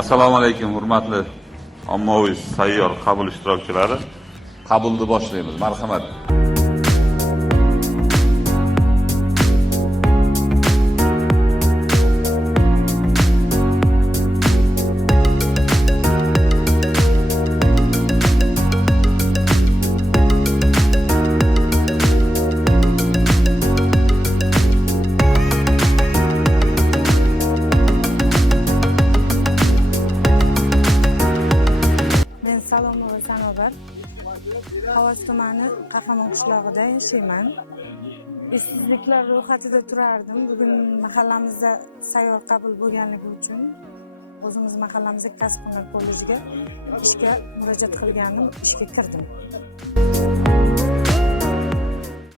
Assalomu alaykum, hurmatli ommaviy sayyor qabul ishtirokchilari. Qabulni boshlaymiz. Marhamat. Salomova Sanobar. Xovos tumani Qahramon qishlog'ida yashayman. Ishsizliklar ro'yxatida turardim. Bugun mahallamizda sayyor qabul bo'lganligi uchun o'zimiz mahallamizga kasb-hunar kollejiga ishga murojaat qilganim, ishga kirdim.